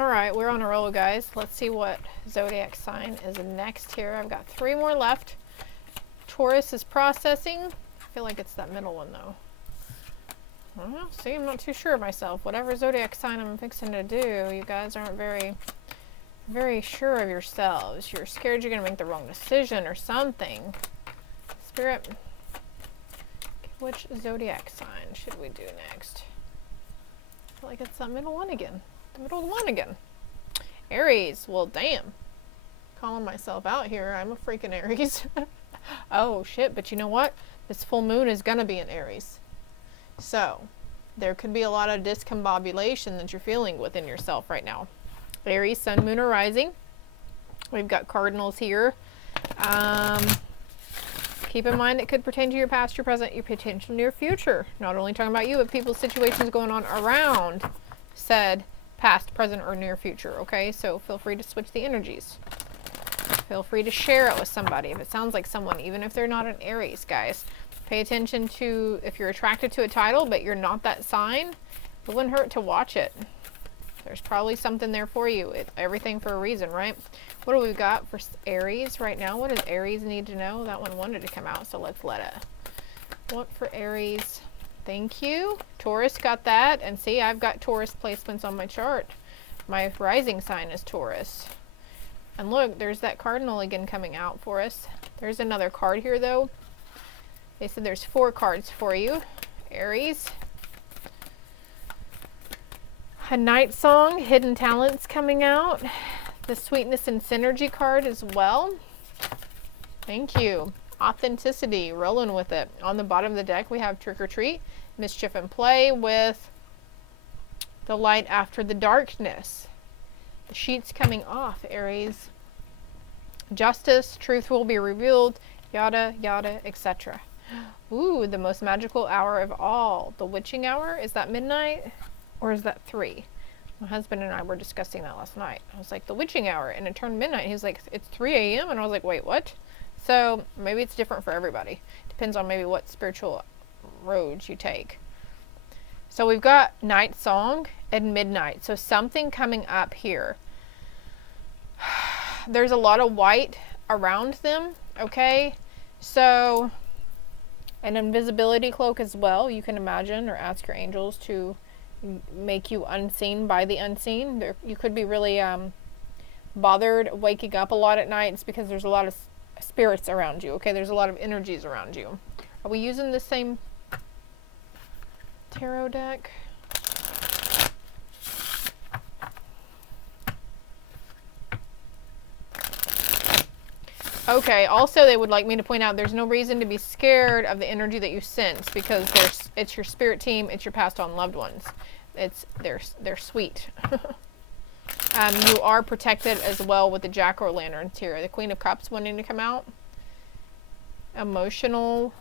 All right, we're on a roll, guys. Let's see what zodiac sign is next here. I've got 3 more left. Taurus is processing. I feel like it's that middle one, though. Well, see, I'm not too sure of myself. Whatever zodiac sign I'm fixing to do, you guys aren't very sure of yourselves. You're scared you're going to make the wrong decision or something. Spirit, which zodiac sign should we do next? I feel like it's that middle one again. The middle one again. Aries. Well, damn. Calling myself out here. I'm a freaking Aries. Oh, shit. But you know what? This full moon is going to be in Aries. So, there could be a lot of discombobulation that you're feeling within yourself right now. Aries, sun, moon, or rising. We've got cardinals here. Keep in mind it could pertain to your past, your present, your potential near future. Not only talking about you, but people's situations going on around said past, present, or near future, okay? So feel free to switch the energies. Feel free to share it with somebody if it sounds like someone, even if they're not an Aries, guys. Pay attention to if you're attracted to a title, but you're not that sign, it wouldn't hurt to watch it. There's probably something there for you. It's everything for a reason, right? What do we got for Aries right now? What does Aries need to know? That one wanted to come out, so let's let it. What for Aries? Thank you. Taurus got that. And see, I've got Taurus placements on my chart. My rising sign is Taurus. And look, there's that cardinal again coming out for us. There's another card here, though. They said there's 4 cards for you, Aries. A night song, hidden talents coming out. The sweetness and synergy card as well. Thank you. Authenticity, rolling with it. On the bottom of the deck, we have trick or treat, mischief and play with the light after the darkness. The sheets coming off, Aries. Justice, truth will be revealed, yada, yada, etc. Ooh, the most magical hour of all. The witching hour, is that midnight or is that 3? My husband and I were discussing that last night. I was like, the witching hour, and it turned midnight. He's like, it's 3 a.m. And I was like, wait, what? So maybe it's different for everybody. Depends on maybe what spiritual roads you take. So we've got night song and midnight. So something coming up here. There's a lot of white around them, okay? So an invisibility cloak as well, you can imagine, or ask your angels to make you unseen by the unseen. There, you could be really bothered waking up a lot at night. It's because there's a lot of spirits around you, okay? There's a lot of energies around you. Are we using the same tarot deck? Okay, also they would like me to point out there's no reason to be scared of the energy that you sense, because it's your spirit team, it's your passed on loved ones. They're sweet. You are protected as well with the jack-o'-lanterns here. The Queen of Cups wanting to come out. Emotional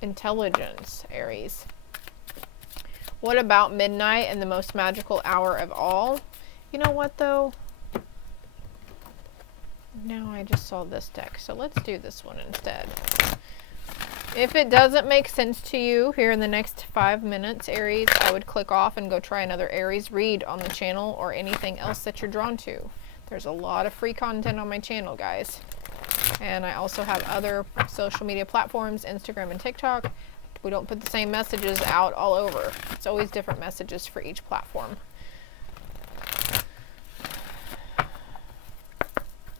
intelligence, Aries. What about midnight and the most magical hour of all? You know what, though? Now I just saw this deck, so let's do this one instead. If it doesn't make sense to you here in the next 5 minutes, Aries, I would click off and go try another Aries read on the channel or anything else that you're drawn to. There's a lot of free content on my channel, guys. And I also have other social media platforms, Instagram and TikTok. We don't put the same messages out all over. It's always different messages for each platform.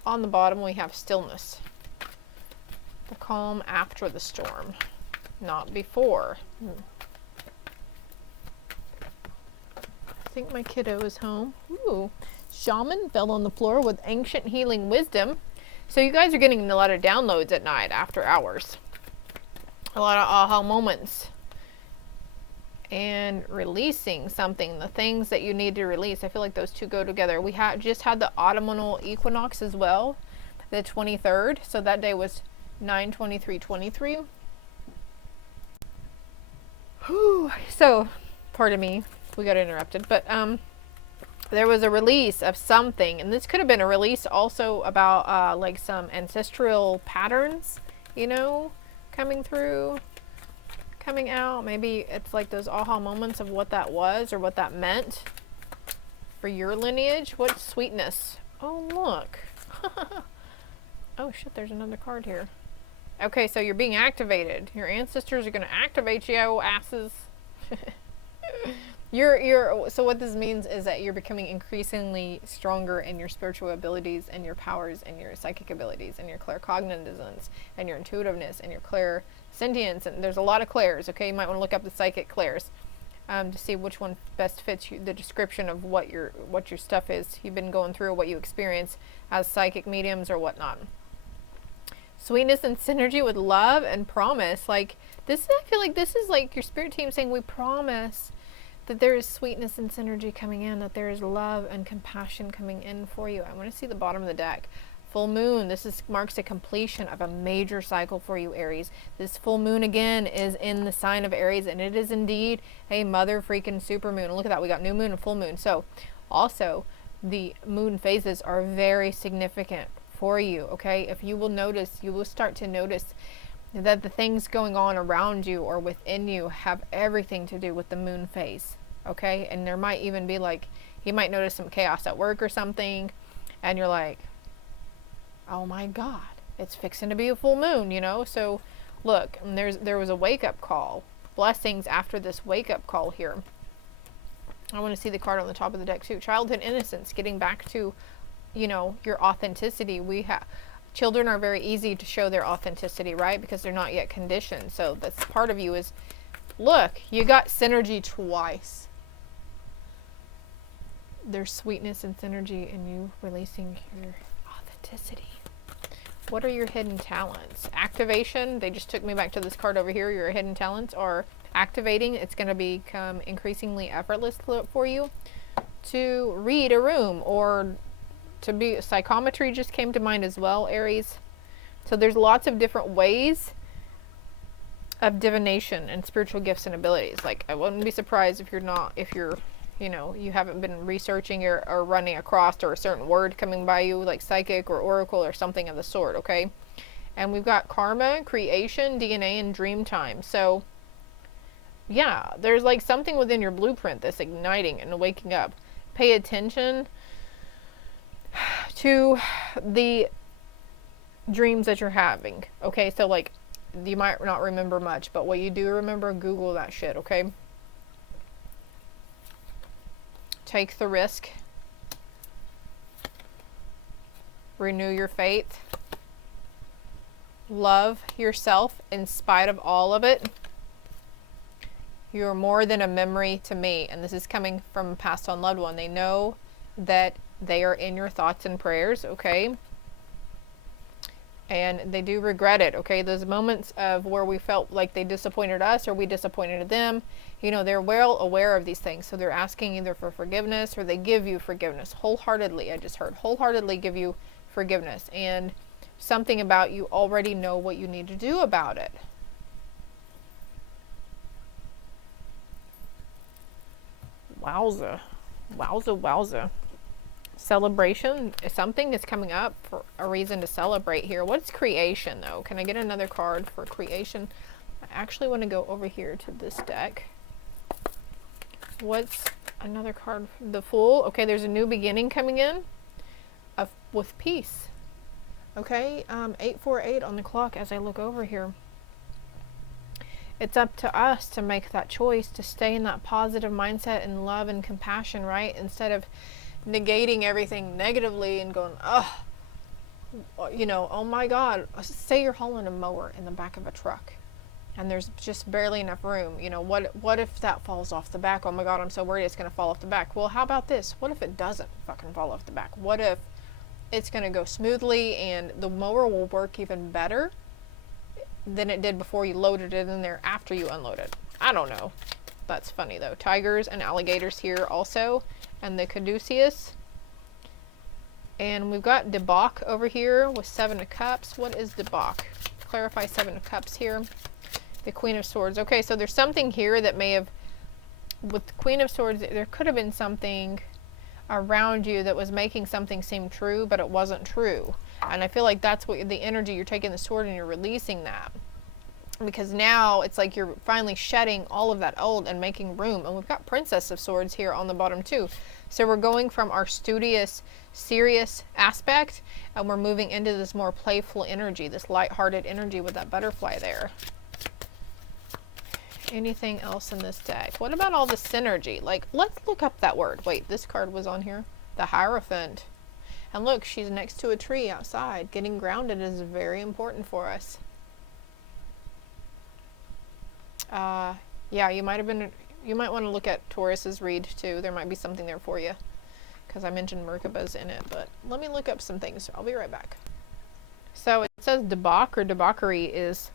On the bottom, we have stillness. The calm after the storm, not before. I think my kiddo is home. Ooh, shaman fell on the floor with ancient healing wisdom. So you guys are getting a lot of downloads at night after hours. A lot of aha moments. And releasing something, the things that you need to release. I feel like those two go together. We just had the autumnal equinox as well, the 23rd. So that day was 9/23/23. So, pardon me, we got interrupted, but there was a release of something, and this could have been a release also about like some ancestral patterns, you know, coming out. Maybe it's like those aha moments of what that was or what that meant. For your lineage, what sweetness. Oh, look. Oh, shit, there's another card here. Okay, so you're being activated. Your ancestors are going to activate you, asses. So what this means is that you're becoming increasingly stronger in your spiritual abilities and your powers and your psychic abilities and your claircognizance and your intuitiveness and your clairsentience. And there's a lot of clairs, okay? You might want to look up the psychic clairs to see which one best fits you, the description of what your stuff is you've been going through, what you experience as psychic mediums or whatnot. Sweetness and synergy with love and promise. Like this, I feel like this is like your spirit team saying, we promise that there is sweetness and synergy coming in, that there is love and compassion coming in for you. I want to see the bottom of the deck. Full moon. This marks a completion of a major cycle for you, Aries. This full moon again is in the sign of Aries, and it is indeed a mother freaking super moon. Look at that. We got new moon and full moon. So also the moon phases are very significant for you, okay? If you will notice, you will start to notice that the things going on around you or within you have everything to do with the moon phase, okay? And there might even be like, you might notice some chaos at work or something, and you're like, oh my God, it's fixing to be a full moon, you know? So look, there was a wake-up call. Blessings after this wake-up call here. I want to see the card on the top of the deck too. Childhood innocence, getting back to, you know, your authenticity. Children are very easy to show their authenticity, right? Because they're not yet conditioned. So that's part of you is, look, you got synergy twice. There's sweetness and synergy in you releasing your authenticity. What are your hidden talents? Activation. They just took me back to this card over here. Your hidden talents are activating. It's going to become increasingly effortless for you to read a room, or to be, psychometry just came to mind as well, Aries. So there's lots of different ways of divination and spiritual gifts and abilities. Like, I wouldn't be surprised if you're, you know, you haven't been researching or running across or a certain word coming by you, like psychic or oracle or something of the sort, okay? And we've got karma, creation, DNA, and dream time. So yeah, there's like something within your blueprint that's igniting and waking up. Pay attention to the dreams that you're having, okay? So like, you might not remember much, but what you do remember, Google that shit, okay? Take the risk. Renew your faith. Love yourself in spite of all of it. You're more than a memory to me, and this is coming from a passed on loved one. They know that they are in your thoughts and prayers, okay? And they do regret it, okay? Those moments of where we felt like they disappointed us or we disappointed them, you know, they're well aware of these things. So they're asking either for forgiveness or they give you forgiveness wholeheartedly. I just heard wholeheartedly give you forgiveness. And something about you already know what you need to do about it. Wowza. Wowza, wowza. Celebration. Something is coming up for a reason to celebrate here. What's creation, though? Can I get another card for creation? I actually want to go over here to this deck. What's another card? The Fool. Okay, there's a new beginning coming in with peace. Okay, 8:48 on the clock as I look over here. It's up to us to make that choice, to stay in that positive mindset and love and compassion, right? Instead of negating everything negatively and going, oh, you know, oh my God. Say you're hauling a mower in the back of a truck and there's just barely enough room. You know, what if that falls off the back? Oh my God, I'm so worried it's going to fall off the back. Well, how about this? What if it doesn't fucking fall off the back? What if it's going to go smoothly and the mower will work even better than it did before you loaded it in there after you unloaded? I don't know. That's funny though. Tigers and alligators here also, and the caduceus. And we've got debauch over here with 7 of Cups. What is debauch? Clarify 7 of Cups here. The Queen of Swords. Okay, so there's something here that may have, with the Queen of Swords, there could have been something around you that was making something seem true, but it wasn't true. And I feel like that's what the energy, you're taking the sword and you're releasing that. because now it's like you're finally shedding all of that old and making room. And we've got Princess of Swords here on the bottom too. So we're going from our studious, serious aspect, and we're moving into this more playful energy, this lighthearted energy with that butterfly there. Anything else in this deck? What about all the synergy? Like, let's look up that word. Wait, this card was on here. The Hierophant. And look, she's next to a tree outside. Getting grounded is very important for us. Yeah, you might want to look at Taurus's read too. There might be something there for you, because I mentioned Merkaba's in it. But let me look up some things. I'll be right back. So it says debauch or debauchery is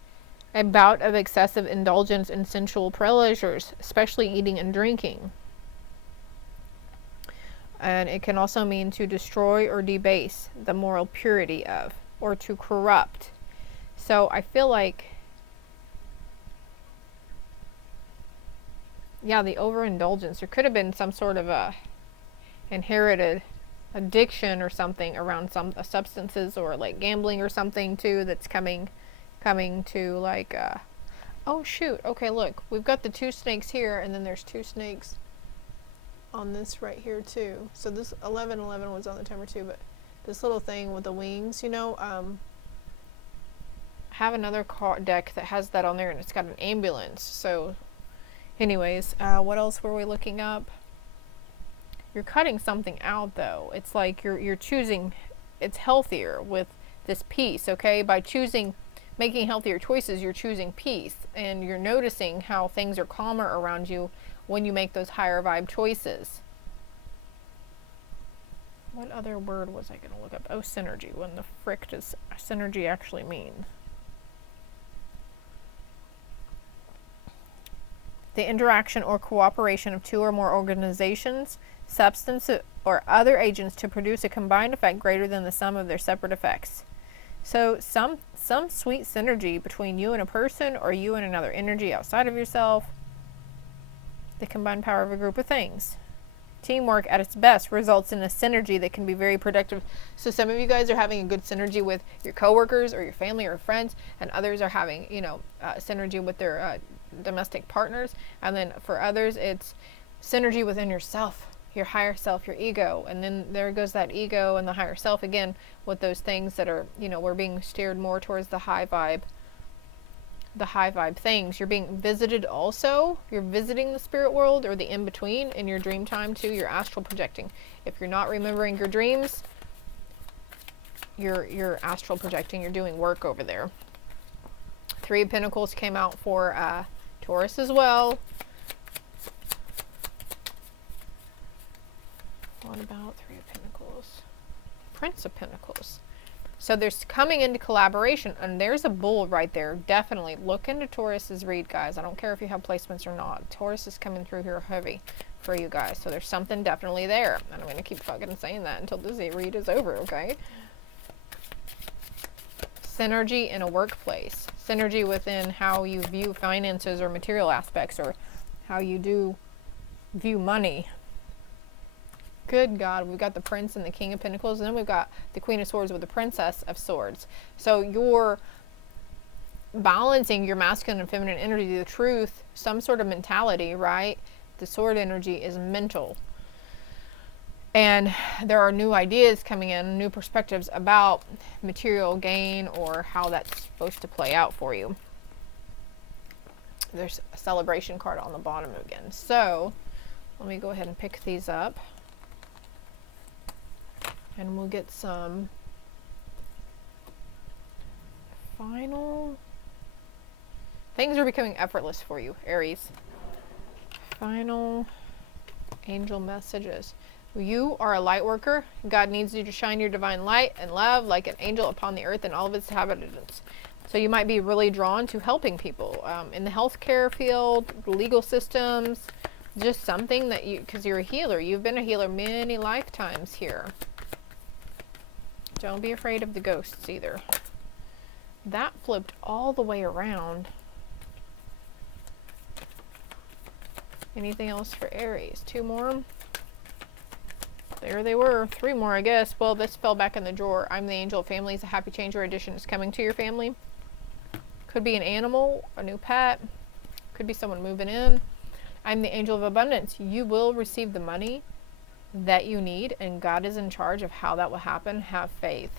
a bout of excessive indulgence in sensual pleasures, especially eating and drinking. And it can also mean to destroy or debase the moral purity of, or to corrupt. So I feel like, yeah, the overindulgence. There could have been some sort of a inherited addiction or something around some substances, or like gambling or something too, that's coming to like, oh shoot, okay, look, we've got the 2 snakes here, and then there's 2 snakes on this right here too. So this 1111 was on the timer too, but this little thing with the wings, you know, I have another card deck that has that on there, and it's got an ambulance. So anyways, what else were we looking up? You're cutting something out though. It's like you're choosing, it's healthier with this peace, okay? By making healthier choices, you're choosing peace, and you're noticing how things are calmer around you when you make those higher vibe choices. What other word was I going to look up? Oh, synergy. When the frick does synergy actually mean? The interaction or cooperation of 2 or more organizations, substance, or other agents to produce a combined effect greater than the sum of their separate effects. So some sweet synergy between you and a person, or you and another energy outside of yourself. The combined power of a group of things. Teamwork at its best results in a synergy that can be very productive. So some of you guys are having a good synergy with your coworkers or your family or friends, and others are having, you know, synergy with their domestic partners. And then for others, it's synergy within yourself, your higher self, your ego. And then there goes that ego and the higher self again with those things that are, you know, we're being steered more towards the high vibe things. You're being visited also. You're visiting the spirit world or the in-between in your dream time too. You're astral projecting. If you're not remembering your dreams, you're astral projecting. You're doing work over there. 3 of Pentacles came out for Taurus as well. What about 3 of Pentacles? Prince of Pentacles. So there's coming into collaboration, and there's a bull right there. Definitely look into Taurus's read, guys. I don't care if you have placements or not. Taurus is coming through here heavy for you guys. So there's something definitely there. And I'm going to keep fucking saying that until this read is over, okay? Synergy in a workplace. Synergy within how you view finances or material aspects, or how you do view money. Good God, we've got the Prince and the King of Pentacles, and then we've got the Queen of Swords with the Princess of Swords. So you're balancing your masculine and feminine energy, the truth, some sort of mentality, right? The sword energy is mental. And there are new ideas coming in, new perspectives about material gain or how that's supposed to play out for you. There's a celebration card on the bottom again. So let me go ahead and pick these up. And we'll get some final things are becoming effortless for you, Aries. Final angel messages. You are a light worker. God needs you to shine your divine light and love like an angel upon the earth and all of its inhabitants. So you might be really drawn to helping people in the healthcare field, legal systems, just something that you, because you're a healer. You've been a healer many lifetimes here. Don't be afraid of the ghosts either. That flipped all the way around. Anything else for Aries? 2 more. There they were. 3 more, I guess. Well, this fell back in the drawer. I'm the angel of families. A happy change or addition is coming to your family. Could be an animal, a new pet, could be someone moving in. I'm the angel of abundance. You will receive the money that you need, and God is in charge of how that will happen. Have faith.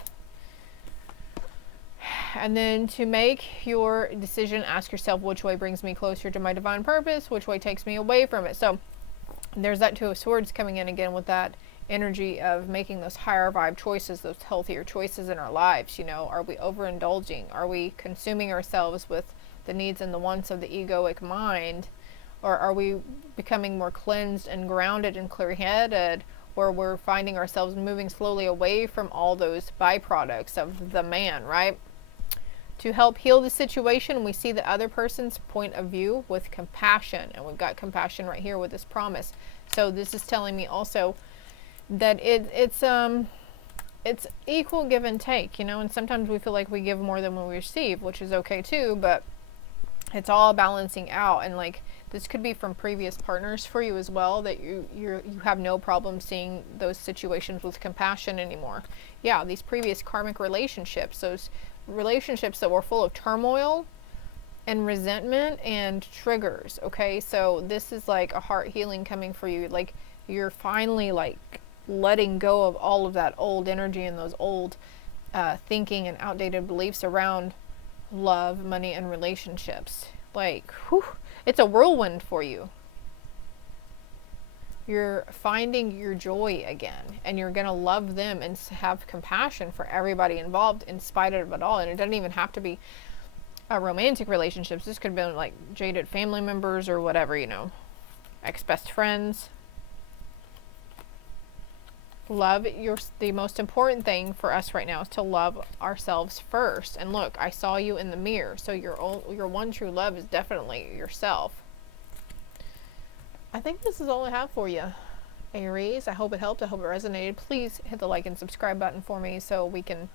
And then to make your decision, ask yourself, which way brings me closer to my divine purpose? Which way takes me away from it? So there's that Two of Swords coming in again with that energy of making those higher vibe choices, those healthier choices in our lives. You know, are we overindulging? Are we consuming ourselves with the needs and the wants of the egoic mind? Or are we becoming more cleansed and grounded and clear-headed, where we're finding ourselves moving slowly away from all those byproducts of the man, right? To help heal the situation, we see the other person's point of view with compassion. And we've got compassion right here with this promise. So this is telling me also that it's equal give and take, you know, and sometimes we feel like we give more than we receive, which is okay too, but it's all balancing out. And like, this could be from previous partners for you as well, that you have no problem seeing those situations with compassion anymore. Yeah, these previous karmic relationships, those relationships that were full of turmoil and resentment and triggers. Okay, so this is like a heart healing coming for you. Like, you're finally like letting go of all of that old energy and those old thinking and outdated beliefs around love, money, and relationships. Like, whew, it's a whirlwind for you. You're finding your joy again, and you're going to love them and have compassion for everybody involved in spite of it all. And it doesn't even have to be romantic relationships. This could be like jaded family members or whatever, you know, ex-best friends. Love, the most important thing for us right now is to love ourselves first. And look, I saw you in the mirror, so your one true love is definitely yourself. I think this is all I have for you, Aries. I hope it helped. I hope it resonated. Please hit the like and subscribe button for me so we can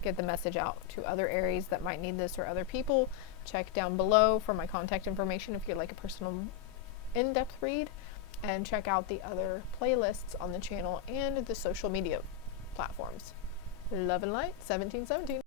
get the message out to other Aries that might need this, or other people. Check down below for my contact information if you'd like a personal in-depth read. And check out the other playlists on the channel and the social media platforms. Love and light, 1717.